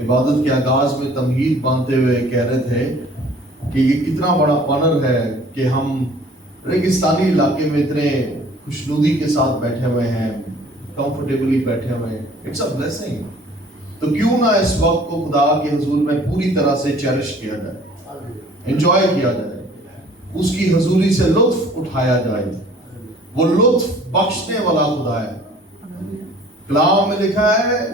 عبادت کے آغاز میں تمہید باندھتے ہوئے کہہ رہے تھے کہ یہ کتنا بڑا آنر ہے کہ ہم ریگستانی علاقے میں اتنے خوشنودی کے ساتھ بیٹھے ہوئے ہیں، کمفرٹیبلی بیٹھے ہوئے ہیں. It's a blessing. تو کیوں نہ اس وقت کو خدا کے حضور میں پوری طرح سے چیرش کیا جائے، انجوائے کیا جائے، اس کی حضوری سے لطف اٹھایا جائے. وہ لطف بخشنے والا خدا ہے. کلام میں لکھا ہے،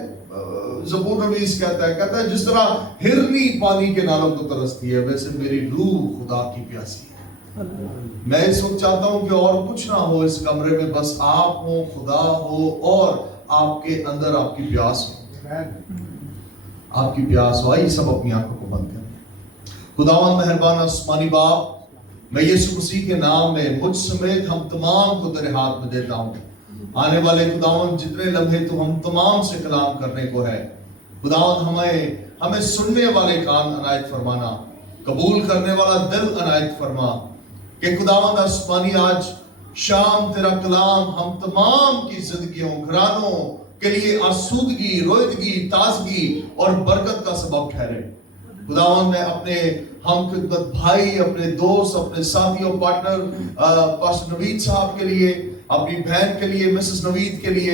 زبور نویس کہتا ہے جس طرح ہرنی پانی کے نالوں کو ترستی ہے، ویسے میری روح خدا کی پیاسی ہے. میں اس وقت چاہتا ہوں کہ اور کچھ نہ ہو اس کمرے میں، بس آپ ہو، خدا ہو، اور آپ کے اندر آپ کی پیاس ہو، آپ کی پیاس ہو. آئیے سب اپنی آنکھوں کو بند کریں. خداوند مہربان آسمانی باپ، میں یسوع مسیح کے نام میں مجھ سمیت ہم تمام کو تیرے ہاتھ میں دیتا ہوں. آنے والے خداوند جتنے لمحے تو ہم تمام سے کلام کرنے کو ہے، خداوند ہمیں سننے والے کان عنایت فرمانا، قبول کرنے والا دل عنایت فرما، کہ خداوند آسمانی آج شام تیرا کلام ہم تمام کی زندگیوں، گھرانوں کے لیے آسودگی، رویدگی، تازگی اور برکت کا سبب ٹھہرے. خداوند میں اپنے ہم خدمت بھائی، اپنے دوست، اپنے ساتھیوں، پارٹنر پاسٹر نوید صاحب کے لیے، اپنی بہن کے لیے، مسز نوید کے لیے،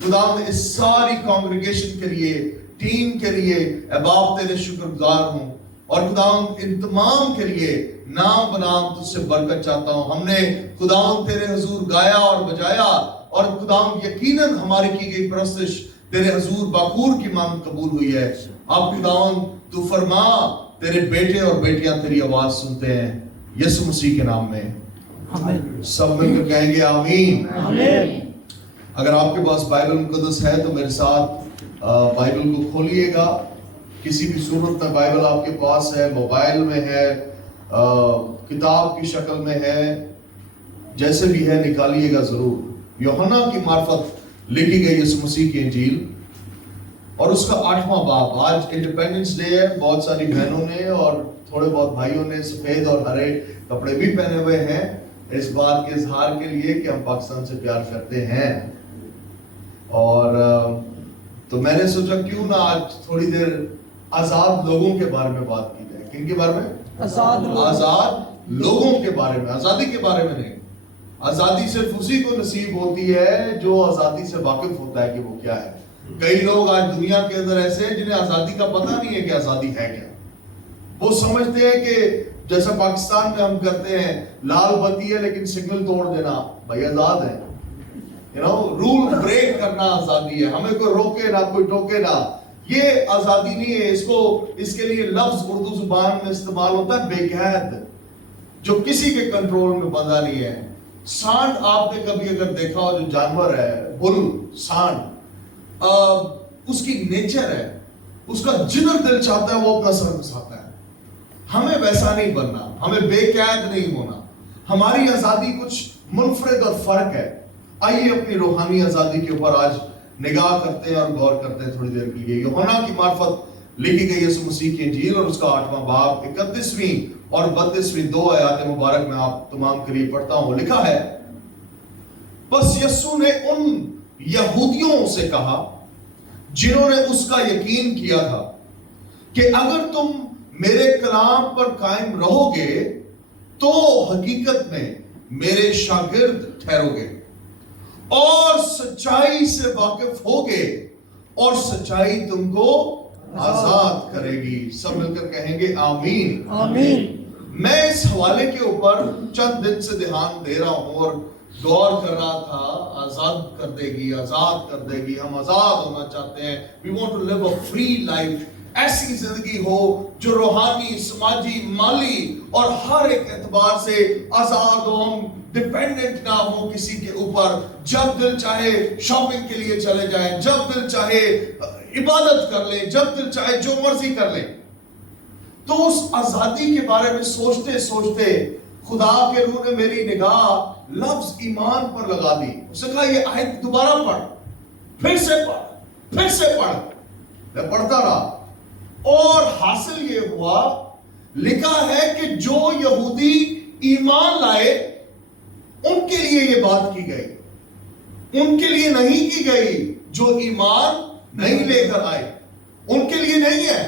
خداوند اس ساری کانگریگیشن کے لیے، ٹیم کے لیے اے باپ تیرے شکر گزار ہوں. اور خداوند ان تمام کے لیے نام بنام تجھ سے برکت چاہتا ہوں. ہم نے خداوند تیرے حضور گایا اور بجایا، اور خداوند یقیناً ہماری کی گئی پرستش تیرے حضور باکور کی مانند قبول ہوئی ہے. اب خداوند تو فرما، تیرے بیٹے اور بیٹیاں تیری آواز سنتے ہیں یسوع مسیح کے نام میں. سب مل کر کہیں گے آمین. اگر آپ کے پاس بائبل مقدس ہے تو میرے ساتھ بائبل کو کھولیے گا. کسی بھی صورت میں بائبل آپ کے پاس ہے، موبائل میں ہے، کتاب کی شکل میں ہے، جیسے بھی ہے نکالیے گا ضرور. یوحنا کی معرفت لکھی گئی یسوع مسیح کی انجیل اور اس کا 8واں باب. آج انڈیپینڈنس ڈے ہے. بہت ساری بہنوں نے اور تھوڑے بہت بھائیوں نے سفید اور ہرے کپڑے بھی پہنے ہوئے ہیں، اس بات کے اظہار کے لیے کہ ہم پاکستان سے پیار کرتے ہیں. اور تو میں نے سوچا کیوں نہ آج تھوڑی دیر آزاد لوگوں کے بارے میں بات کی جائے. کن کے بارے میں؟ آزاد لوگوں کے بارے میں. آزادی کے بارے میں نہیں. آزادی صرف اسی کو نصیب ہوتی ہے جو آزادی سے واقف ہوتا ہے کہ وہ کیا ہے. کئی لوگ آج دنیا کے اندر ایسے ہیں جنہیں آزادی کا پتہ نہیں ہے کہ آزادی ہے کیا. وہ سمجھتے ہیں کہ جیسا پاکستان میں ہم کرتے ہیں، لال بتی ہے لیکن سگنل توڑ دینا، بھائی آزاد ہے. رول بریک کرنا آزادی ہے. ہمیں کوئی روکے نہ، کوئی ٹوکے نہ، یہ آزادی نہیں ہے. اس کے لیے لفظ اردو زبان میں استعمال ہوتا ہے بے قید، جو کسی کے کنٹرول میں بندہ نہیں ہے. سانڈ آپ نے کبھی اگر دیکھا ہو، جو جانور ہے، بل، سانڈ، اس کی نیچر ہے، اس کا جدھر دل چاہتا ہے وہ اپنا سر گھساتا ہے. ہمیں ویسا نہیں بننا، ہمیں بے قید نہیں ہونا. ہماری آزادی کچھ منفرد اور فرق ہے. آئیے اپنی روحانی آزادی کے اوپر آج نگاہ کرتے ہیں اور غور کرتے ہیں تھوڑی دیر کے لیے. یوحنا کی معرفت لکھی گئی یسوع مسیح کی انجیل اور اس کا 8واں باب 31ویں اور 32ویں 2 آیات مبارک میں آپ تمام کے لیے پڑھتا ہوں. لکھا ہے، بس یسوع نے ان یہودیوں سے کہا جنہوں نے اس کا یقین کیا تھا کہ اگر تم میرے کلام پر قائم رہو گے تو حقیقت میں میرے شاگرد ٹھہرو گے اور سچائی سے واقف ہوگے اور سچائی تم کو آزاد کرے گی. سب مل کر کہیں گے آمین. آمین. میں اس حوالے کے اوپر چند دن سے دھیان دے رہا ہوں اور غور کر رہا تھا. آزاد کر دے گی، آزاد کر دے گی. ہم آزاد ہونا چاہتے ہیں. We want to live a free life. ایسی زندگی ہو جو روحانی، سماجی، مالی اور ہر ایک اعتبار سے آزاد ہو. ہم ڈیپینڈنٹ نہ ہو کسی کے اوپر. جب دل چاہے شاپنگ کے لیے چلے جائیں، جب دل چاہے عبادت کر لیں، جب دل چاہے جو مرضی کر لیں. تو اس آزادی کے بارے میں سوچتے سوچتے خدا کے روح نے میری نگاہ لفظ ایمان پر لگا دی. اس نے کہا یہ آیت دوبارہ پڑھ، پھر سے پڑھ، پھر سے پڑھ. میں پڑھتا رہا اور حاصل یہ ہوا، لکھا ہے کہ جو یہودی ایمان لائے ان کے لیے یہ بات کی گئی. ان کے لیے نہیں کی گئی جو ایمان نہیں لے کر آئے. ان کے لیے نہیں ہے.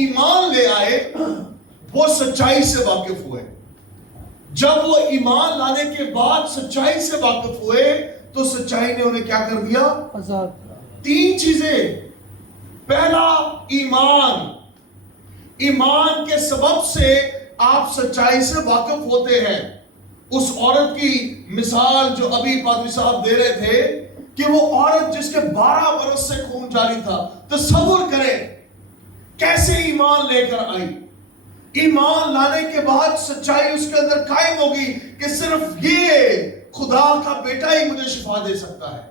ایمان لے آئے وہ سچائی سے واقف ہوئے. جب وہ ایمان لانے کے بعد سچائی سے واقف ہوئے تو سچائی نے انہیں کیا کر دیا؟ آزاد. 3 چیزیں. پہلا ایمان. ایمان کے سبب سے آپ سچائی سے واقف ہوتے ہیں. اس عورت کی مثال جو ابھی پادری صاحب دے رہے تھے کہ وہ عورت جس کے 12 برس سے خون جاری تھا، تصور کریں کیسے ایمان لے کر آئی. ایمان لانے کے بعد سچائی اس کے اندر قائم ہوگی کہ صرف یہ خدا کا بیٹا ہی مجھے شفا دے سکتا ہے.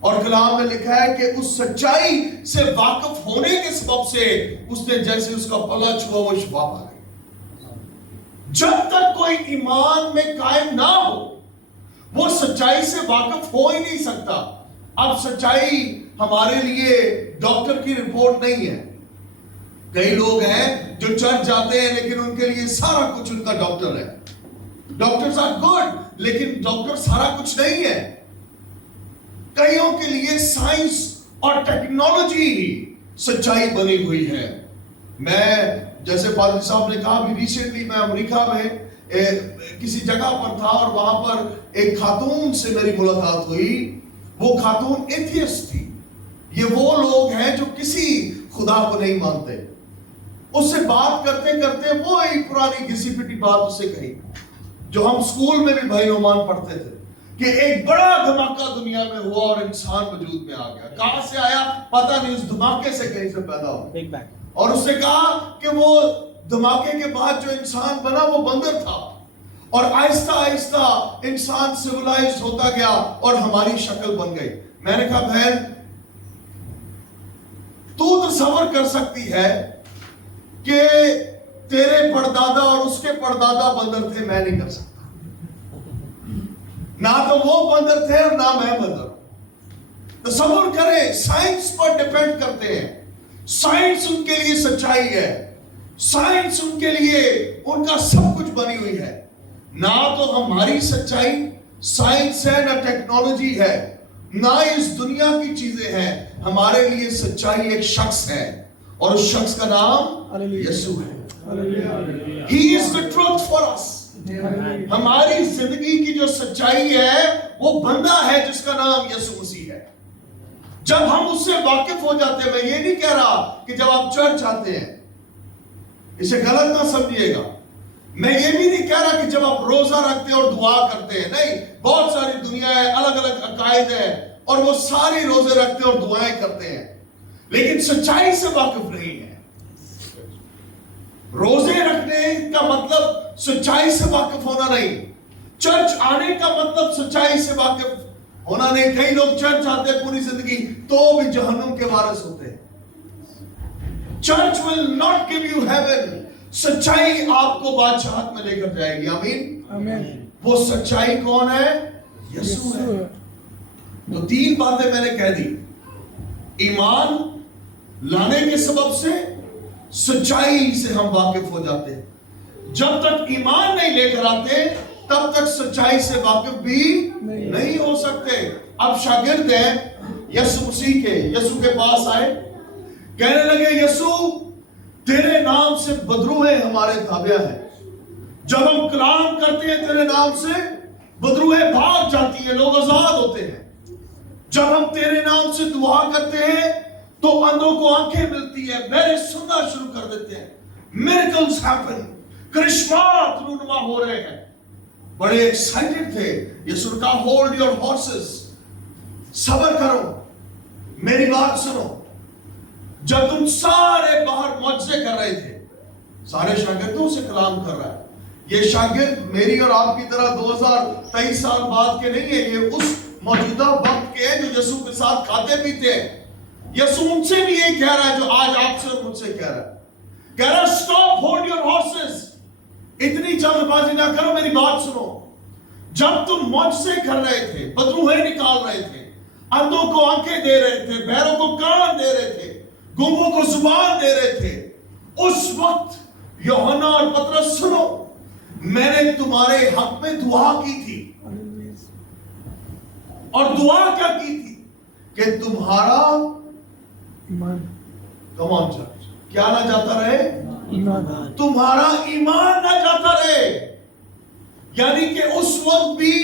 اور کلام میں لکھا ہے کہ اس سچائی سے واقف ہونے کے سبب سے اس نے جیسے اس کا پلہ چھوا وہ شفا پا گئی. جب تک کوئی ایمان میں قائم نہ ہو وہ سچائی سے واقف ہو ہی نہیں سکتا. اب سچائی ہمارے لیے ڈاکٹر کی رپورٹ نہیں ہے. کئی لوگ ہیں جو چرچ جاتے ہیں لیکن ان کے لیے سارا کچھ ان کا ڈاکٹر ہے. ڈاکٹرز آر گڈ لیکن ڈاکٹر سارا کچھ نہیں ہے. کئیوں کے لیے سائنس اور ٹیکنالوجی ہی سچائی بنی ہوئی ہے. میں جیسے پادری صاحب نے کہا بھی ریسنٹلی میں امریکہ میں کسی جگہ پر تھا اور وہاں پر ایک خاتون سے میری ملاقات ہوئی. وہ خاتون ایتھیسٹ تھی. یہ وہ لوگ ہیں جو کسی خدا کو نہیں مانتے. اس سے بات کرتے کرتے وہ ایک پرانی گھسی پٹی بات اسے کہی جو ہم اسکول میں بھی بھائی نعمان پڑھتے تھے کہ ایک بڑا دھماکہ دنیا میں ہوا اور انسان وجود میں آ گیا. کہاں سے آیا پتہ نہیں, اس دھماکے سے کہیں سے پیدا ہوا. اور اس نے کہا کہ وہ دھماکے کے بعد جو انسان بنا وہ بندر تھا اور آہستہ آہستہ انسان سیولائزڈ ہوتا گیا اور ہماری شکل بن گئی. میں نے کہا بہن تو تصور کر سکتی ہے کہ تیرے پردادا اور اس کے پردادا بندر تھے, میں نہیں کر سکتا. نہ تو وہ بندر تھے اور نہ میں بندر. تصور کریں سائنس پر ڈیپینڈ کرتے ہیں. سائنس ان کے لیے سچائی ہے. سائنس ان کے لیے ان کا سب کچھ بنی ہوئی ہے. نہ تو ہماری سچائی سائنس ہے نہ ٹیکنالوجی ہے نہ اس دنیا کی چیزیں ہیں. ہمارے لیے سچائی ایک شخص ہے اور اس شخص کا نام یسوع ہے. He is the truth for us. ہماری زندگی کی جو سچائی ہے وہ بندہ ہے جس کا نام یسوع مسیح ہے. جب ہم اس سے واقف ہو جاتے ہیں, میں یہ نہیں کہہ رہا کہ جب آپ چرچ آتے ہیں, اسے غلط نہ سمجھیے گا, میں یہ بھی نہیں کہہ رہا کہ جب آپ روزہ رکھتے اور دعا کرتے ہیں, نہیں, بہت ساری دنیا ہے, الگ الگ عقائد ہے اور وہ ساری روزے رکھتے اور دعائیں کرتے ہیں لیکن سچائی سے واقف نہیں ہے. روزے رکھنے کا مطلب سچائی سے واقف ہونا نہیں. چرچ آنے کا مطلب سچائی سے واقف ہونا نہیں. کئی لوگ چرچ آتے ہیں پوری زندگی تو بھی جہنم کے وارث ہوتے ہیں. Church will not give you heaven. سچائی آپ کو بادشاہت میں لے کر جائے گی. آمین. وہ سچائی کون ہے؟ یسوع ہے. تو 3 باتیں میں نے کہہ دی. ایمان لانے کے سبب سے سچائی سے ہم واقف ہو جاتے ہیں. جب تک ایمان نہیں لے کر آتے تب تک سچائی سے واقف بھی نہیں ہو سکتے. اب شاگرد ہیں یسوع مسیح کے, یسوع کے پاس آئے, کہنے لگے یسوع تیرے نام سے بدروہیں ہمارے تابع ہیں. جب ہم کلام کرتے ہیں تیرے نام سے بدروہیں بھاگ جاتی ہیں, لوگ آزاد ہوتے ہیں. جب ہم تیرے نام سے دعا کرتے ہیں تو اندھوں کو آنکھیں ملتی ہیں, بہرے سننا شروع کر دیتے ہیں. miracles happen, کرشمات رونما ہو رہے ہیں. بڑے ایکسائٹڈ تھے. یسوع نے کہا hold your horses, صبر کرو, میری بات سنو. جب تم سارے باہر معجزے کر رہے تھے, سارے شاگردوں سے کلام کر رہا ہے. یہ شاگرد میری اور آپ کی طرح 2023 سال بعد کے نہیں ہیں, یہ اس موجودہ وقت کے ہیں جو یسوع کے ساتھ کھاتے پیتے ہیں. یسوع ان سے بھی یہی کہہ رہا ہے جو آج آپ سے اور مجھ سے کہہ رہا ہے. کہہ رہا ہے stop, hold your horses. اتنی جلد بازی نہ کرو, میری بات سنو. جب تم معجزے کر رہے تھے, بدروہیں نکال رہے تھے, اندھوں کو آنکھیں دے رہے تھے, بہروں کو کان دے رہے تھے, گنگوں کو زبان دے رہے تھے, اس وقت یوحنا اور پترس سنو, میں نے تمہارے حق میں دعا کی تھی. اور دعا کیا کی تھی کہ تمہارا ایمان, کم آن چرچ, کیا نہ جاتا رہے؟ ایمان. تمہارا ایمان نہ جاتا رہے. یعنی کہ اس وقت بھی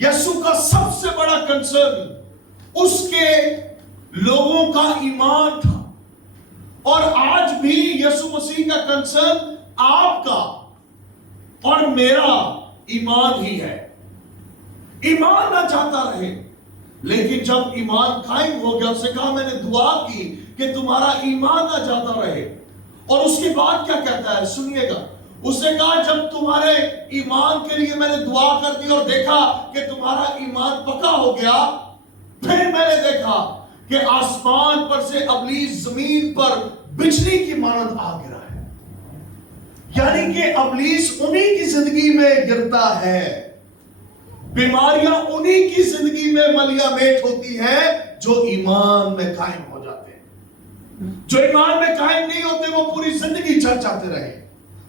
یسوع کا سب سے بڑا کنسرن اس کے لوگوں کا ایمان تھا، اور آج بھی یسوع مسیح کا کنسرن آپ کا اور میرا ایمان ہی ہے. ایمان نہ جاتا رہے. لیکن جب ایمان قائم ہو گیا، اسے کہا میں نے دعا کی کہ تمہارا ایمان نہ جاتا رہے. اور اس کے بعد کیا کہتا ہے سنیے گا. اس نے کہا جب تمہارے ایمان کے لیے میں نے دعا کر دی اور دیکھا کہ تمہارا ایمان پکا ہو گیا، پھر میں نے دیکھا کہ آسمان پر سے ابلیس زمین پر بجلی کی مانند آ گرا ہے. یعنی کہ ابلیس انہی کی زندگی میں گرتا ہے، بیماریاں انہی کی زندگی میں ملیامت ہوتی ہے جو ایمان میں قائم ہو جاتے ہیں. جو ایمان میں قائم نہیں ہوتے وہ پوری زندگی چرچاتے رہے.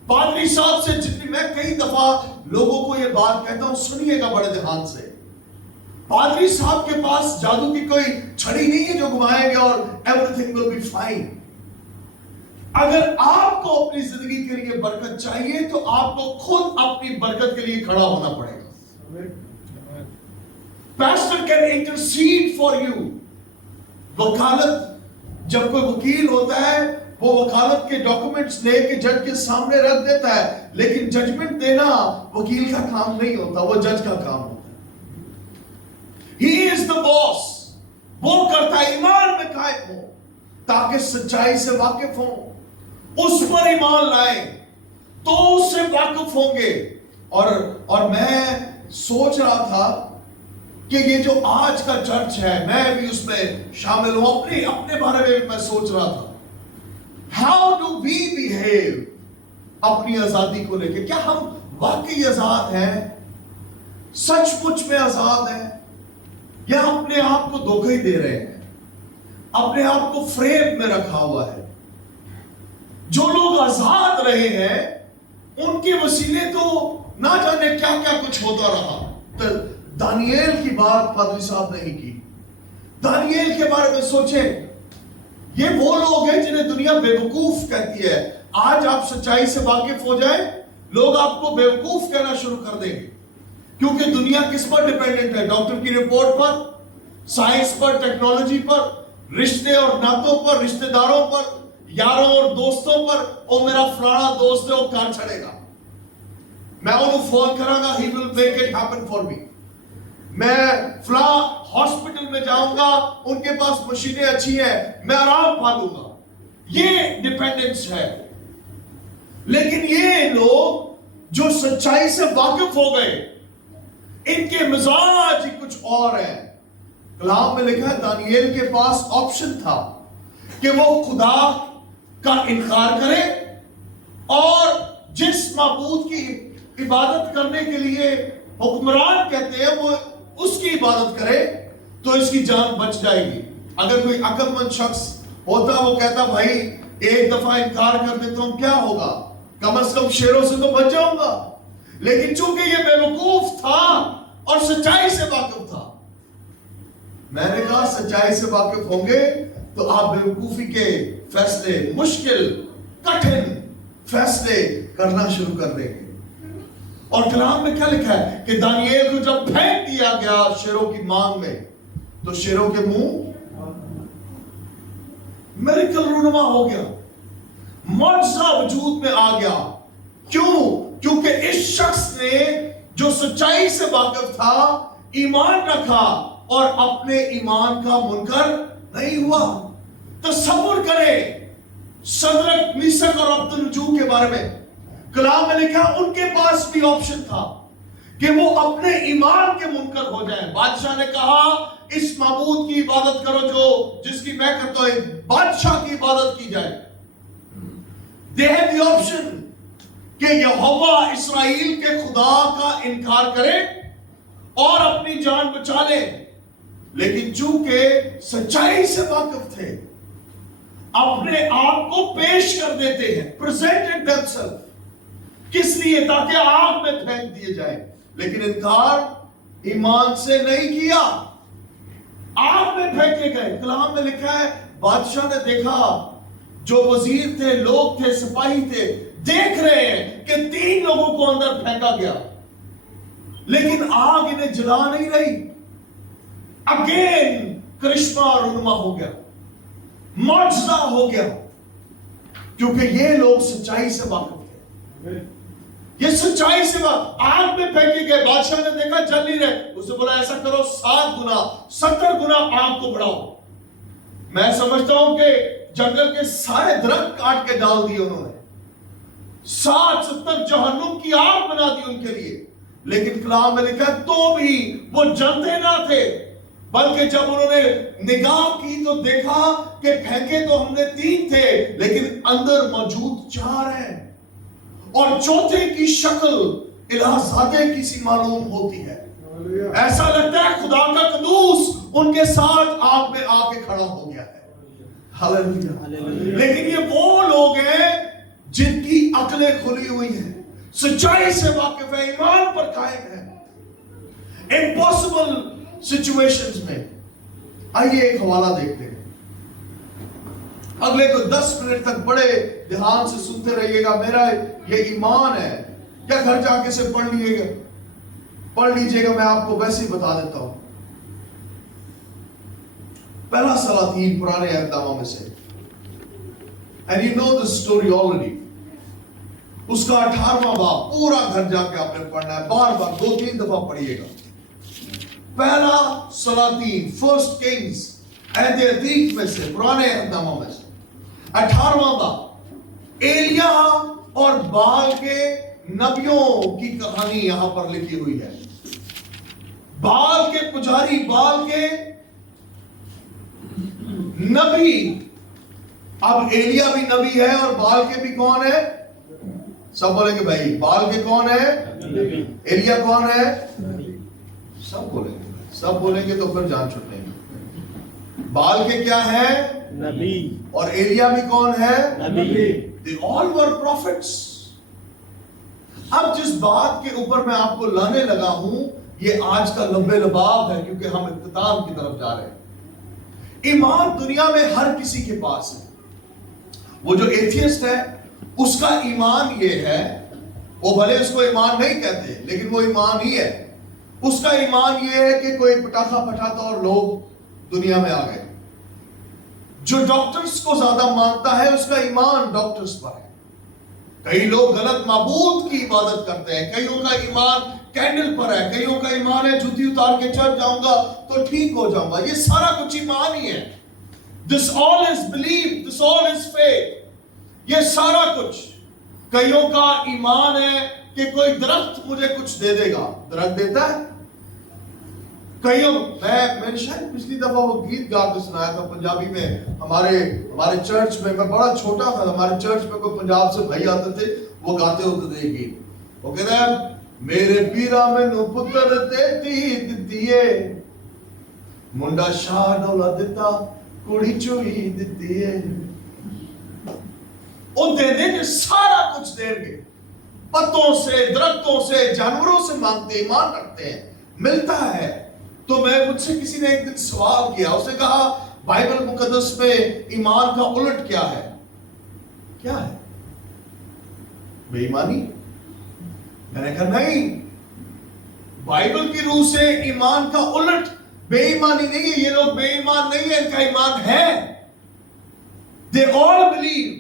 پادری صاحب سے جتنی میں کئی دفعہ لوگوں کو یہ بات کہتا ہوں، سنیے گا بڑے دھیان سے. پادری صاحب کے پاس جادو کی کوئی چھڑی نہیں ہے جو گھمائیں گے اور everything will be fine. اگر آپ کو اپنی زندگی کے لیے برکت چاہیے تو آپ کو خود اپنی برکت کے لیے کھڑا ہونا پڑے گا. Pastor can intercede for you. وکالت، جب کوئی وکیل ہوتا ہے وہ وکالت کے ڈاکومنٹس لے کے جج کے سامنے رکھ دیتا ہے، لیکن ججمنٹ دینا وکیل کا کام نہیں ہوتا، وہ جج کا کام ہوتا ہے. He is the boss. وہ کرتا ہے ایمان میں قائم ہو تاکہ سچائی سے واقف ہوں، اس پر ایمان لائیں تو اس سے واقف ہوں گے. اور میں سوچ رہا تھا کہ یہ جو آج کا چرچ ہے میں بھی اس میں شامل ہوں. اپنے بارے میں میں سوچ رہا تھا how do we behave اپنی آزادی کو لے کے. کیا ہم واقعی آزاد ہیں؟ سچ مچ میں آزاد ہیں یا اپنے آپ کو دھوکہ ہی دے رہے ہیں، اپنے آپ کو فریب میں رکھا ہوا ہے؟ جو لوگ آزاد رہے ہیں ان کے وسیلے تو نہ جانے کیا کیا کچھ ہوتا رہا. دانییل کی بات پادری صاحب نے ہی کی. دانییل کے بارے میں سوچیں، یہ وہ لوگ ہیں جنہیں دنیا بیوقوف کہتی ہے. آج آپ سچائی سے واقف ہو جائیں، لوگ آپ کو بیوقوف کہنا شروع کر دیں گے، کیونکہ دنیا کس پر ڈیپینڈنٹ ہے؟ ڈاکٹر کی رپورٹ پر، سائنس پر، ٹیکنالوجی پر، رشتے اور ناتوں پر، رشتہ داروں پر، یاروں اور دوستوں پر. او میرا فلانا دوست ہے وہ کار چھڑے گا، میں انہوں فون کراں گا، he will make it happen for me. میں فلاں ہاسپٹل میں جاؤں گا، ان کے پاس مشینیں اچھی ہیں، میں آرام پا لوں گا. یہ ڈیپینڈنس ہے. لیکن یہ لوگ جو سچائی سے واقف ہو گئے، ان کے مزاج ہی کچھ اور ہیں. کلام میں لکھا ہے دانییل کے پاس آپشن تھا کہ وہ خدا کا انکار کرے اور جس معبود کی عبادت کرنے کے لیے حکمران کہتے ہیں وہ اس کی عبادت کرے تو اس کی جان بچ جائے گی. اگر کوئی عقل مند شخص ہوتا وہ کہتا بھائی ایک دفعہ انکار کر دے تو کیا ہوگا، کم از کم شیروں سے تو بچ جاؤں گا. لیکن چونکہ یہ بیوقوف تھا اور سچائی سے واقف تھا، میں نے کہا سچائی سے واقف ہوں گے تو آپ بیوقوفی کے فیصلے، مشکل کٹھن فیصلے کرنا شروع کر دیں گے. اور کلام میں کیا لکھا ہے کہ دانییل کو جب پھینک دیا گیا شیروں کی مانگ میں تو شیروں کے منہ میریکل رونما ہو گیا، معجزہ وجود میں آ گیا. کیوں؟ کیونکہ اس شخص نے جو سچائی سے واقف تھا ایمان رکھا اور اپنے ایمان کا منکر نہیں ہوا. تصور کرے صدرک، میثق اور عبدالنجو کے بارے میں کلام میں لکھا ان کے پاس بھی آپشن تھا کہ وہ اپنے ایمان کے منکر ہو جائیں. بادشاہ نے کہا اس معبود کی عبادت کرو جو جس کی میں کرتا ہوں، بادشاہ کی عبادت کی جائے. They have the option کہ یہوہ اسرائیل کے خدا کا انکار کرے اور اپنی جان بچا لے. لیکن چونکہ سچائی سے واقف تھے اپنے آپ کو پیش کر دیتے ہیں، presented themselves. کس لیے؟ تاکہ آگ میں پھینک دیے جائے. لیکن انکار ایمان سے نہیں کیا، آگ میں پھینکے گئے. کلام میں لکھا ہے بادشاہ نے دیکھا جو وزیر تھے، لوگ تھے، سپاہی تھے، دیکھ رہے ہیں کہ 3 لوگوں کو اندر پھینکا گیا، لیکن آگ انہیں جلا نہیں رہی. اگین کرشمہ رونما ہو گیا، معجزہ ہو گیا، کیونکہ یہ لوگ سچائی سے واقف تھے. یہ سچائی سے آگ میں پھینکے گئے. بادشاہ نے دیکھا جل نہیں رہے، اسے بولا ایسا کرو 7 گنا 70 گنا آگ کو بڑھاؤ. میں سمجھتا ہوں کہ جنگل کے سارے درخت کاٹ کے ڈال دیے انہوں نے، 60-70 جہنم کی آگ بنا دی ان کے لیے. لیکن کلام میں لکھا ہے تو بھی وہ جلتے نہ تھے، بلکہ جب انہوں نے نگاہ کی تو دیکھا کہ پھینکے تو ہم نے 3 تھے، لیکن اندر موجود 4 ہیں، اور چوتھے کی شکل الہ زادے کی سی معلوم ہوتی ہے. ایسا لگتا ہے خدا کا قدوس ان کے ساتھ آگ میں آ کے کھڑا ہو گیا ہے. ہاللیلویہ. لیکن یہ وہ لوگ ہیں جن کی عقلیں کھلی ہوئی ہیں، سچائی سے واقف ہے، ایمان پر قائم ہے. امپاسبل سچویشنز میں آئیے ایک حوالہ دیکھتے ہیں. اگلے کو 10 منٹ تک بڑے دھیان سے سنتے رہیے گا. میرا یہ ایمان ہے، کیا گھر جا کے سے پڑھ لیجئے گا، میں آپ کو ویسے ہی بتا دیتا ہوں. پہلا سلاطین پرانے عہد نامہ میں سے، and you know the story already. اس کا 18واں باب پورا گھر جا کے آپ نے پڑھنا ہے، بار بار 2-3 دفعہ پڑھیے گا. پہلا سلاطین، فرسٹ کنگز، عہد عتیق میں سے، پرانے عہد نامہ میں سے 18واں باب. ایلیا اور بال کے نبیوں کی کہانی یہاں پر لکھی ہوئی ہے. بال کے پجاری، بال کے نبی. اب ایلیا بھی نبی ہے اور بال کے بھی کون ہے؟ سب بولیں گے بھائی بال کے کون ہے؟ ایلیا کون ہے؟ سب بولیں گے تو پھر جان چھوٹیں گے. بال کے کیا ہے؟ نبی. اور ایلیا بھی کون ہے؟ نبی. They all were prophets. اب جس بات کے اوپر میں آپ کو لانے لگا ہوں، یہ آج کا لمبے لباب ہے، کیونکہ ہم اختتام کی طرف جا رہے ہیں. ایمان دنیا میں ہر کسی کے پاس ہے. وہ جو ایتھیسٹ ہے اس کا ایمان یہ ہے، وہ بھلے اس کو ایمان نہیں کہتے لیکن وہ ایمان ہی ہے. اس کا ایمان یہ ہے کہ کوئی پٹاخہ پھٹاتا اور لوگ دنیا میں آ گئے. جو ڈاکٹرز کو زیادہ مانتا ہے اس کا ایمان ڈاکٹرز پر ہے. کئی لوگ غلط معبود کی عبادت کرتے ہیں، کئیوں کا ایمان کینڈل پر ہے، کئیوں کا ایمان ہے جوتی اتار کے چرچ جاؤں گا تو ٹھیک ہو جاؤں گا. یہ سارا کچھ ایمان ہی ہے. This all is belief, this all is faith. یہ سارا کچھ. کئیوں کا ایمان ہے کہ کوئی درخت مجھے کچھ دے دے گا، درخت دیتا ہے. کئیوں میں نے شاید پچھلی دفعہ وہ گیت گا کے سنایا تھا پنجابی میں. ہمارے چرچ میں بڑا چھوٹا تھا، ہمارے چرچ میں کوئی پنجاب سے بھائی آتے تھے، وہ گاتے ہوتے تھے یہ گیت. وہ کہتے ہیں میرے پیرا مینوں پتر دیتی دتیے، منڈا شاہ ڈولا دیتا کڑی چوئی دیتی ہے. وہ دے دیں گے، سارا کچھ دیں گے. پتوں سے، درختوں سے، جانوروں سے مانگتے، ایمان رکھتے ہیں، ملتا ہے. تو مجھ سے کسی نے ایک دن سوال کیا، اس نے کہا بائبل مقدس میں ایمان کا الٹ کیا ہے؟ کیا ہے؟ بے ایمانی. میں نے کہا نہیں، بائبل کی روح سے ایمان کا الٹ بے ایمانی نہیں ہے. یہ لوگ بے ایمان نہیں ہے، ان کا ایمان ہے. They all believe.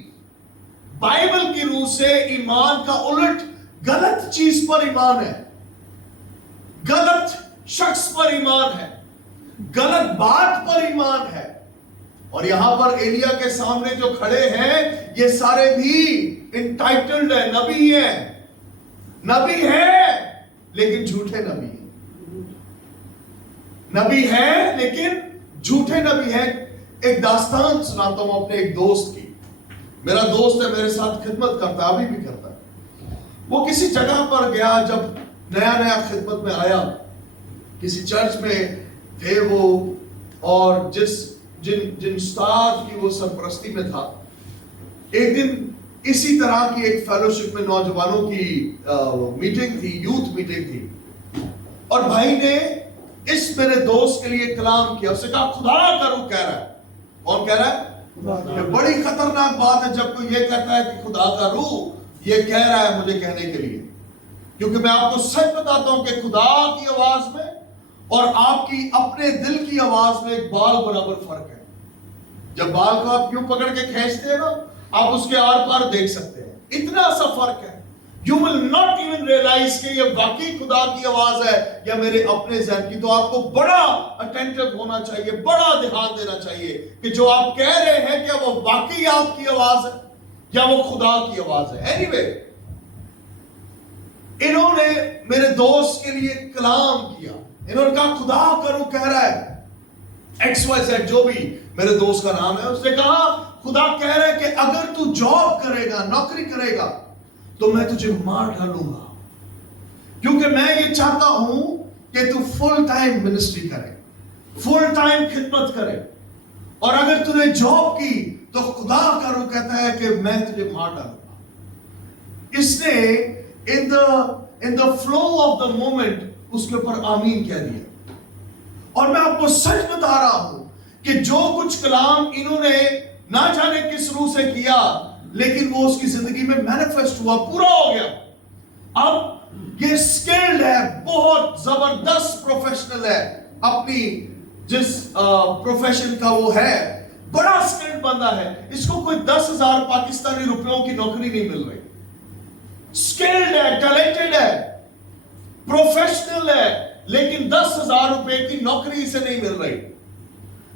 بائبل کی روح سے ایمان کا الٹ غلط چیز پر ایمان ہے، غلط شخص پر ایمان ہے، غلط بات پر ایمان ہے. اور یہاں پر ایلیا کے سامنے جو کھڑے ہیں یہ سارے بھی انٹائٹلڈ ہیں، نبی ہیں، نبی ہیں لیکن جھوٹے نبی ہیں. نبی ہیں لیکن جھوٹے نبی ہیں. ایک داستان سناتا ہوں اپنے ایک دوست کی. میرا دوست ہے، میرے ساتھ خدمت کرتا ہے، ابھی بھی کرتا ہے. وہ کسی جگہ پر گیا، جب نیا خدمت میں آیا، کسی چرچ میں تھے وہ، اور جن استاد کی وہ سرپرستی میں تھا. ایک دن اسی طرح کی ایک فیلوشپ میں نوجوانوں کی میٹنگ تھی، یوتھ میٹنگ تھی، اور بھائی نے اس میرے دوست کے لیے کلام کیا. اس نے کہا خدا کا روح کہہ رہا ہے. کون کہہ رہا ہے؟ یہ بڑی خطرناک بات ہے جب کوئی یہ کہتا ہے کہ خدا کا روح یہ کہہ رہا ہے مجھے کہنے کے لیے. کیونکہ میں آپ کو سچ بتاتا ہوں کہ خدا کی آواز میں اور آپ کی اپنے دل کی آواز میں ایک بال برابر فرق ہے. جب بال کو آپ یوں پکڑ کے کھینچتے ہیں نا آپ اس کے آر پار دیکھ سکتے ہیں, اتنا سا فرق ہے. You will not even realize کہ یہ واقعی خدا کی آواز ہے یا میرے اپنے ذہن کی. تو آپ کو بڑا اٹینٹو ہونا چاہیے, بڑا دھیان دینا چاہیے کہ جو آپ کہہ رہے ہیں کیا وہ واقعی آپ کی آواز ہے یا وہ خدا کی آواز ہے. Anyway, انہوں نے میرے دوست کے لیے کلام کیا. انہوں نے کہا خدا کا روح کہہ رہا ہے XYZ, جو بھی میرے دوست کا نام ہے, اس نے کہا خدا کہہ رہا ہے کہ اگر تو جاب کرے گا, نوکری کرے گا تو میں تجھے مار ڈالوں گا, کیونکہ میں یہ چاہتا ہوں کہ تو فل ٹائم منسٹری کرے, فل ٹائم خدمت کرے, اور اگر تو نے جاب کی تو خدا کا روح کہتا ہے کہ میں تجھے مار ڈالوں گا. اس نے in the flow of the moment اس کے اوپر آمین کہہ دیا. اور میں آپ کو سچ بتا رہا ہوں کہ جو کچھ کلام انہوں نے نہ جانے کس روح سے کیا لیکن وہ اس کی زندگی میں مینیفیسٹ ہوا, پورا ہو گیا. اب یہ سکلڈ ہے, بہت زبردست پروفیشنل ہے, اپنی جس پروفیشن کا وہ ہے بڑا سکلڈ بندہ ہے. اس کو کوئی 10,000 پاکستانی روپیوں کی نوکری نہیں مل رہی. سکلڈ ہے, ٹیلنٹڈ ہے, پروفیشنل ہے, لیکن 10,000 روپے کی نوکری اسے نہیں مل رہی.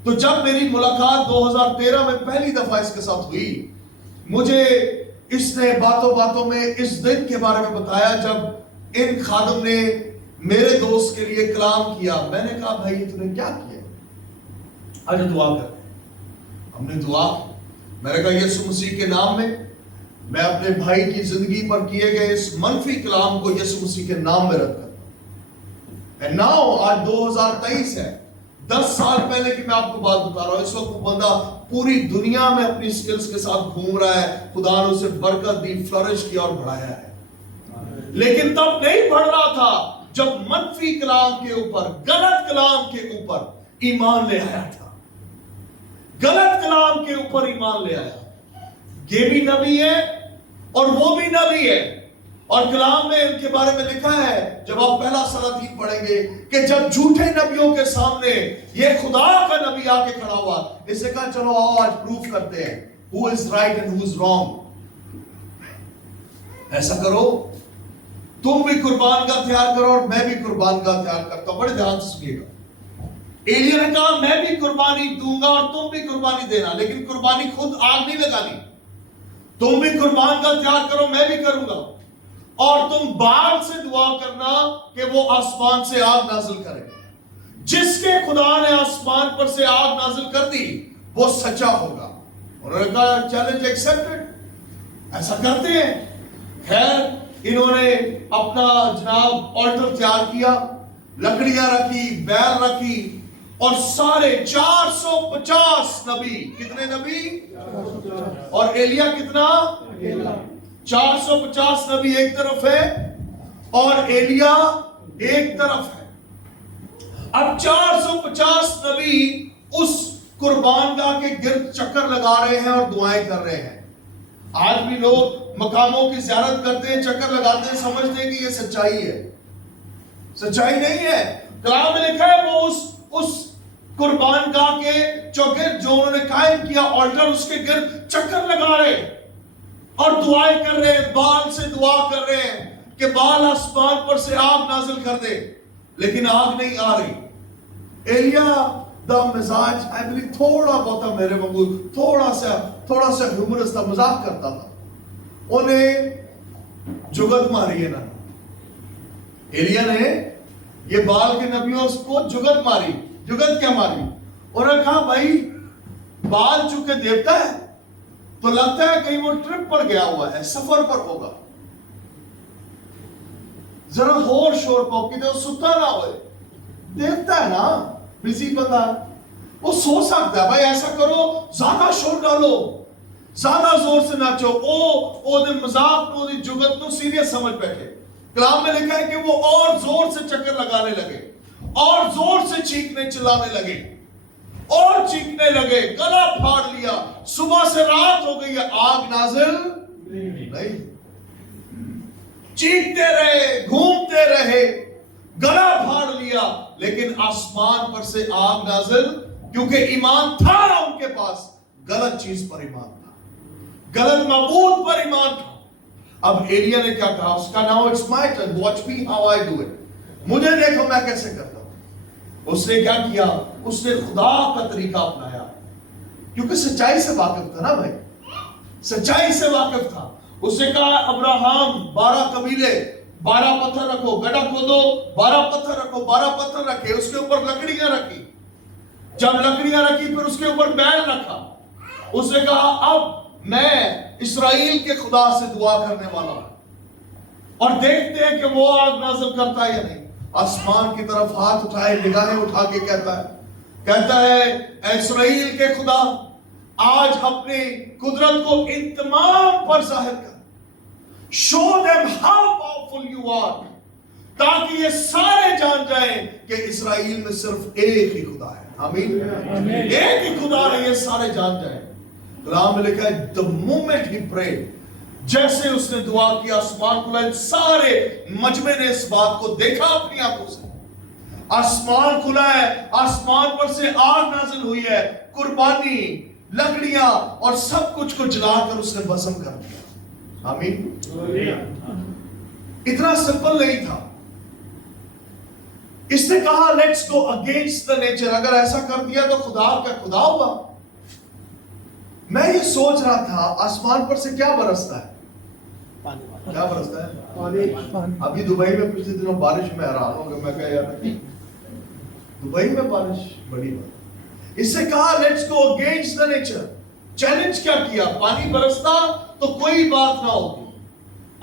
تو جب میری ملاقات 2013 میں پہلی دفعہ اس کے ساتھ ہوئی, مجھے اس نے باتوں باتوں میں اس دن کے بارے میں بتایا جب ان خادم نے میرے دوست کے لیے کلام کیا. میں نے کہا بھائی تو نے کیا کیا؟ آج دعا کرتے ہیں. ہم نے دعا کی. میں نے کہا یسوع مسیح کے نام میں میں اپنے بھائی کی زندگی پر کیے گئے اس منفی کلام کو یسوع مسیح کے نام میں رد کرتا ہوں. And now آج 2023 ہے, 10 سال پہلے کی میں آپ کو بات بتا رہا ہوں. اس وقت وہ بندہ پوری دنیا میں اپنی سکلز کے ساتھ گھوم رہا ہے. خدا نے اسے برکت دی, فلرش کیا اور بڑھایا ہے. لیکن تب نہیں بڑھ رہا تھا جب منفی کلام کے اوپر, غلط کلام کے اوپر ایمان لے آیا تھا. غلط کلام کے اوپر ایمان لے آیا. یہ بھی نبی ہے اور وہ بھی نبی ہے. اور کلام میں ان کے بارے میں لکھا ہے, جب آپ پہلا سلاطین پڑھیں گے, کہ جب جھوٹے نبیوں کے سامنے یہ خدا کا نبی آ کے کھڑا ہوا, اس نے کہا چلو آؤ آج پروف کرتے ہیں who is right and who is wrong. ایسا کرو, تم بھی قربان کا تیار کرو اور میں بھی قربان کا تیار کرتا ہوں. بڑے دھیان سے سنیے گا. ایلیا نے کہا میں بھی قربانی دوں گا اور تم بھی قربانی دینا, لیکن قربانی خود آگ نہیں لگانی. تم بھی قربان کا تیار کرو, میں بھی کروں گا, اور تم بال سے دعا کرنا کہ وہ آسمان سے آگ نازل کرے. جس کے خدا نے آسمان پر سے آگ نازل کر دی وہ سچا ہوگا. انہوں نے کہا چیلنج ایکسپٹڈ, ایسا کرتے ہیں. خیر انہوں نے اپنا جناب آلٹر تیار کیا, لکڑیاں رکھی, بیل رکھی, اور سارے 450 نبی, کتنے نبی, اور ایلیا کتنا, 450 نبی ایک طرف ہے اور ایلیا ایک طرف ہے. اب 450 نبی اس قربان گاہ کے گرد چکر لگا رہے ہیں اور دعائیں کر رہے ہیں. آج بھی لوگ مقاموں کی زیارت کرتے ہیں, چکر لگاتے ہیں, سمجھتے ہیں کہ یہ سچائی ہے. سچائی نہیں ہے. کلام میں لکھا ہے وہ اس قربان گاہ کے چوگرد جو انہوں نے قائم کیا آلٹر, اس کے گرد چکر لگا رہے اور دعائیں کر رہے ہیں, بال سے دعا کر رہے ہیں کہ بال آسمان پر سے آگ نازل کر دے, لیکن آگ نہیں آ رہی. ایلیا دا مزاج I believe تھوڑا بہت میرے واگو تھوڑا سا ہیومرس تھا, مذاق کرتا تھا. انہیں جگت ماری ہے نا, ایلیا نے یہ بال کے نبیوں کو جگت ماری. جگت کیا ماری؟ انہوں نے کہا بھائی بال چونکہ دیوتا ہے تو لگتا ہے کہیں وہ ٹرپ پر گیا ہوا ہے, سفر پر ہوگا, ذرا غور شور پاؤ کہ وہ ستا نہ ہوئے. دیکھتا ہے نا بزی بندہ, وہ سو سکتا ہے. بھائی ایسا کرو, زیادہ شور ڈالو, زیادہ زور سے ناچو, او دے مذاق نو دی جگت نو سیریس سمجھ بیٹھے. کلام میں لکھا ہے کہ وہ اور زور سے چکر لگانے لگے اور زور سے چیخنے چلانے لگے اور چیخنے لگے, گلا پھاڑ لیا, صبح سے رات ہو گئی ہے آگ نازل نہیں. چیختے رہے, گھومتے رہے, گلا پھاڑ لیا, لیکن آسمان پر سے آگ نازل, کیونکہ ایمان تھا ان کے پاس, غلط چیز پر ایمان تھا, غلط معبود پر ایمان تھا. اب ایلیا نے کیا کہا, اس کا نام it's my turn, watch me how I do it, مجھے دیکھو میں کیسے کرتا ہوں. اس نے کیا کیا, اس نے خدا کا طریقہ اپنایا, کیونکہ سچائی سے واقف تھا نا بھائی, سچائی سے واقف تھا. اس نے کہا ابراہم 12 قبیلے 12 پتھر رکھو, گڈھا کھودو 12 پتھر رکھو, 12 پتھر رکھے, اس کے اوپر لکڑیاں رکھی, جب لکڑیاں رکھی پھر اس کے اوپر بیل رکھا. اس نے کہا اب میں اسرائیل کے خدا سے دعا کرنے والا ہوں, اور دیکھتے ہیں کہ وہ آگ نازل کرتا ہے یا نہیں. آسمان کی طرف ہاتھ اٹھائے, نگاہیں اٹھا کے کہتا ہے اے اسرائیل کے خدا, آج اپنی قدرت کو ان تمام پر ظاہر کر, show them how powerful you are, تاکہ یہ سارے جان جائیں کہ اسرائیل میں صرف ایک ہی خدا ہے. آمین, ایک ہی خدا ہے, یہ سارے جان جائیں. کلام میں لکھا ہے the moment he prayed, جیسے اس نے دعا کی آسمان کھلا, سارے مجمع نے اس بات کو دیکھا اپنی آنکھوں سے. آسمان کھلا ہے, آسمان پر سے آگ نازل ہوئی ہے, قربانی, لکڑیاں اور سب کچھ کو جلا کر اس نے بھسم کر دیا. آمین. اتنا سمپل نہیں تھا. اس نے کہا let's go against the nature, اگر ایسا کر دیا تو خدا کا خدا ہوا. میں یہ سوچ رہا تھا آسمان پر سے کیا برستا ہے, کیا برستا ہے. ابھی دبئی میں پچھلے دنوں بارش میں حیران ہو گیا, میں کہا یار دبئی میں بارش بڑی بات. اس سے کہا let's go against the nature. Challenge کیا کیا, پانی برستا تو کوئی بات نہ ہوتی,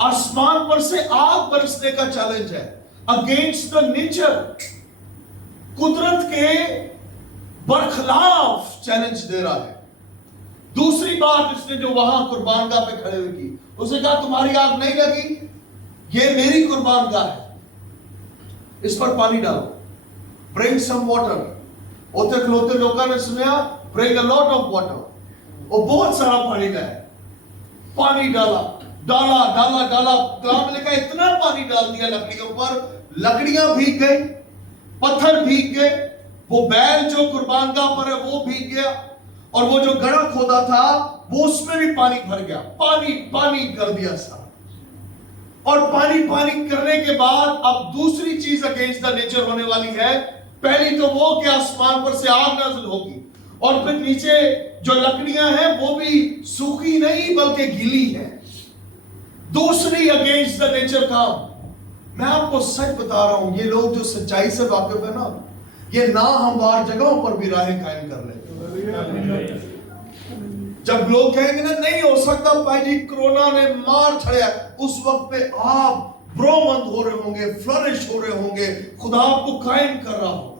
آسمان پر سے آگ برسنے کا چیلنج ہے. اگینسٹ دا نیچر, قدرت کے برخلاف چیلنج دے رہا ہے. دوسری بات اس نے جو وہاں قربان گاہ پہ کھڑے ہوئے کی, اس نے کہا تمہاری آگ نہیں لگی, یہ میری قربان گاہ ہے, اس پر پانی ڈالو. Bring some water. ہوتے کھلوتے لوگوں نے سنیا bring a lot of water. وہ بہت سارا پانی لائے, پانی ڈالا ڈالا ڈالا ڈالا. کلام میں لکھا اتنا پانی ڈال دیا لکڑیوں پر, لکڑیاں بھیگ گئی, پتھر بھیگ گئے, وہ بیل جو قربان گاہ پر ہے وہ بھیگ گیا, اور وہ جو گڑھا کھودا تھا وہ اس میں بھی پانی بھر گیا. پانی پانی کر دیا سارا. اور پانی پانی کرنے کے بعد اب دوسری چیز اگینسٹ دا نیچر ہونے والی ہے. پہلی تو وہ کہ آسمان پر سے آگ نازل ہوگی, اور پھر نیچے جو لکڑیاں ہیں وہ بھی سوکھی نہیں بلکہ گیلی ہے. دوسری اگینسٹ دا نیچر کام. میں آپ کو سچ بتا رہا ہوں, یہ لوگ جو سچائی سے واقف ہے نا, یہ ناہموار جگہوں پر بھی راہیں قائم کر لیتے. جب لوگ کہیں گے نا نہیں ہو سکتا بھائی جی, کرونا نے مار چھڑیا, اس وقت پہ آپ برو مند ہو رہے ہوں گے, فلرش ہو رہے ہوں گے, خدا آپ کو قائم کر رہا ہوگا.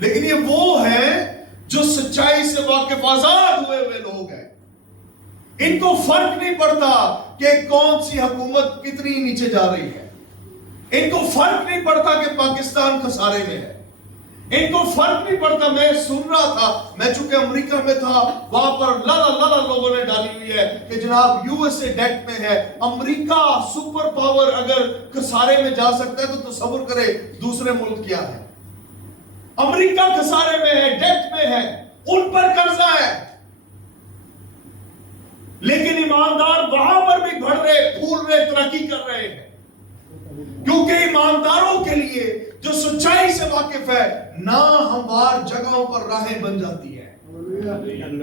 لیکن یہ وہ ہیں جو سچائی سے واقف آزاد ہوئے لوگ ہیں. ان کو فرق نہیں پڑتا کہ کون سی حکومت کتنی نیچے جا رہی ہے, ان کو فرق نہیں پڑتا کہ پاکستان خسارے میں ہے, ان کو فرق نہیں پڑتا. میں سن رہا تھا, میں چونکہ امریکہ میں تھا, وہاں پر لالا لوگوں نے ڈالی ہوئی ہے کہ جناب یو ایس اے ڈیٹ میں ہے. امریکہ سپر پاور اگر خسارے میں جا سکتا ہے تو تصور کرے دوسرے ملک کیا ہے. امریکہ خسارے میں ہے, ڈیٹ میں ہے, ان پر قرضہ ہے, لیکن ایماندار وہاں پر بھی بڑھ رہے, پھول رہے, ترقی کر رہے ہیں. کیونکہ ایمانداروں کے لیے جو سچائی سے واقف ہے, ناہموار جگہوں پر راہیں بن جاتی ہے.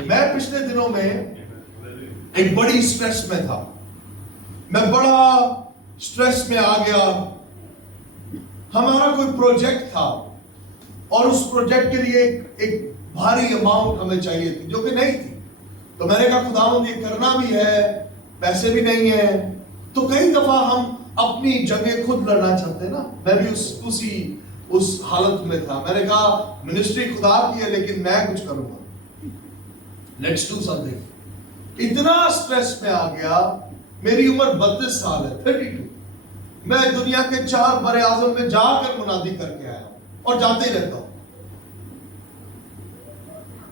میں پچھلے دنوں میں ایک بڑی سٹریس میں تھا, میں بڑا سٹریس میں آ گیا. ہمارا کوئی پروجیکٹ تھا اور اس پروجیکٹ کے لیے ایک بھاری اماؤنٹ ہمیں چاہیے تھی جو کہ نہیں تھی. تو میں نے کہا خداوند یہ کرنا بھی ہے, پیسے بھی نہیں ہیں. تو کئی دفعہ ہم اپنی جنگیں خود لڑنا چاہتے ہیں نا, میں بھی اس حالت میں تھا. میں نے کہا منسٹری خدا کی ہے لیکن میں کچھ کروں گا, لیٹس ڈو سم تھنگ. اتنا سٹریس میں آ گیا. میری عمر 32 سال ہے, 32. میں دنیا کے 4 بر اعظم میں جا کر منادی کر کے آیا ہوں اور جاتے ہی رہتا ہوں.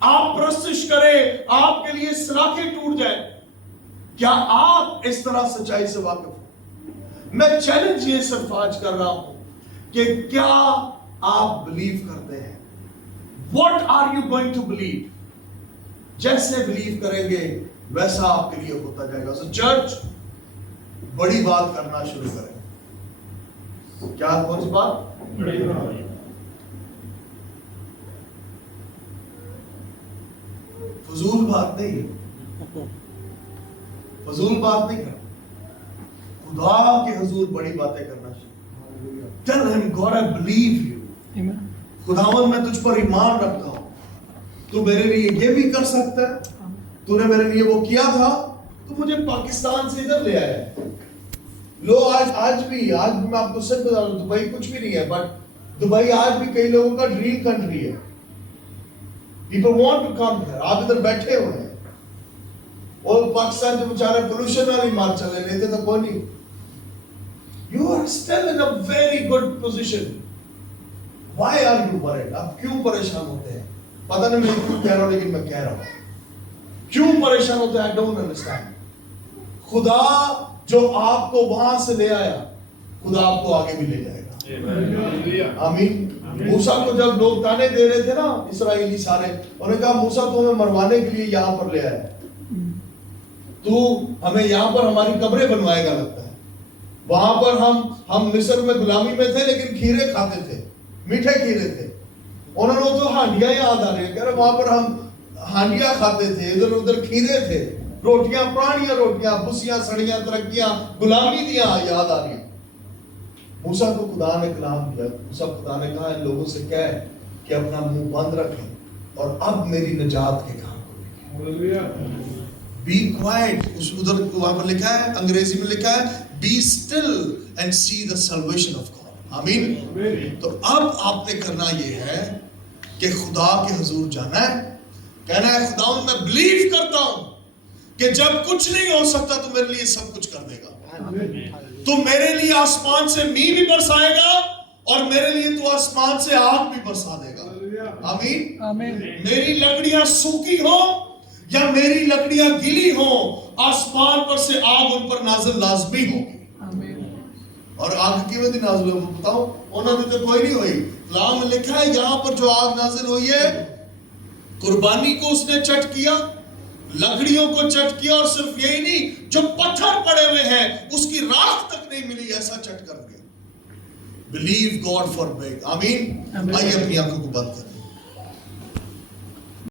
آپ پرستش کریں, آپ کے لیے سلاخیں ٹوٹ جائیں. کیا آپ اس طرح سچائی سے واقف ہو؟ میں چیلنج یہ صرف آج کر رہا ہوں کہ کیا آپ بلیو کرتے ہیں؟ What are you going to believe? جیسے بلیو کریں گے ویسا آپ کے لیے ہوتا جائے گا. So چرچ, بڑی بات کرنا شروع کریں. کیا کون سی بات؟ بڑی بات. فضول بات نہیں, فضول بات نہیں کرنا. خدا کے حضور بڑی باتیں کرنا شروع. Tell him, God, I believe you. خداوند میں تجھ پر ایمان رکھتا ہوں, تو میرے لیے یہ بھی کر سکتا ہے, تو نے میرے لیے وہ کیا تھا, تو مجھے پاکستان سے ادھر لے آیا. لو آج بھی میں آپ کو سچ بتا رہا ہوں, دبئی کچھ بھی نہیں ہے, بٹ دبئی آج بھی کئی لوگوں کا ڈریم کنٹری ہے. People want to come here. آپ ادھر بیٹھے ہوئے ہیں, اور پاکستان جو بیچارے پولوشن والی مار چلے لیتے تو کوئی نہیں. You are still in a very good position. Why are you worried? آپ کیوں پریشان ہوتے ہیں؟ پتہ نہیں میں کیوں کہہ رہا ہوں, لیکن میں کہہ رہا ہوں. کیوں پریشان ہوتے ہیں؟ I don't understand. خدا جو آپ کو وہاں سے لے آیا, خدا آپ کو آگے بھی لے جائے گا. آمین. موسیٰ کو جب لوگ تانے دے رہے تھے نا, اسرائیلی سارے, انہوں نے کہا موسیٰ تو ہمیں مروانے کے لیے یہاں پر لے آیا, تو ہمیں یہاں پر ہماری قبریں بنوائے گا لگتا ہے. وہاں پر ہم مصر میں غلامی میں تھے, لیکن کھیرے کھاتے تھے, میٹھے کھیرے تھے. انہوں نے تو ہانڈیاں یاد آ رہی ہیں, کہہ رہے وہاں پر ہم ہانڈیاں کھاتے تھے, ادھر ادھر کھیرے تھے, روٹیاں پرانیاں روٹیاں, بسیاں سڑیاں ترقیاں, غلامی دیا یاد آ رہی ہیں. موسیٰ کو خدا نے کلام دیا. موسیٰ خدا نے کہا ان لوگوں سے کہہ کہ اپنا منہ بند رکھیں اور اب میری نجات کے کام کریں. Be quiet. اس ادھر وہاں پر لکھا ہے, انگریزی میں لکھا ہے, be still and see the salvation of God. آمین. تو اب آپ نے کرنا یہ ہے کہ خدا کے حضور جانا ہے, کہنا ہے خداوند میں بلیو کرتا ہوں کہ جب کچھ نہیں ہو سکتا تو میرے لیے سب کچھ کر دے گا. تو میرے لیے آسمان سے می بھی برسائے گا, اور میرے لیے تو آسمان سے آگ بھی برسا دے گا. آمین. میری لکڑیاں سوکھی ہوں یا میری لکڑیاں گیلی ہوں, آسمان پر سے آگ ان پر نازل لازمی ہوگی. اور آگ کی وجہ نازل ہوگی بتاؤ, انہوں نے تو کوئی نہیں ہوئی. کلام میں لکھا ہے یہاں پر جو آگ نازل ہوئی ہے, قربانی کو اس نے چٹ کیا, لکڑیوں کو چٹ کیا, اور صرف یہی نہیں, جو پتھر پڑے ہوئے ہیں اس کی راکھ تک نہیں ملی, ایسا چٹ کر گیا. Believe God for big. آمین. آئیے اپنی آنکھوں کو بند کریں.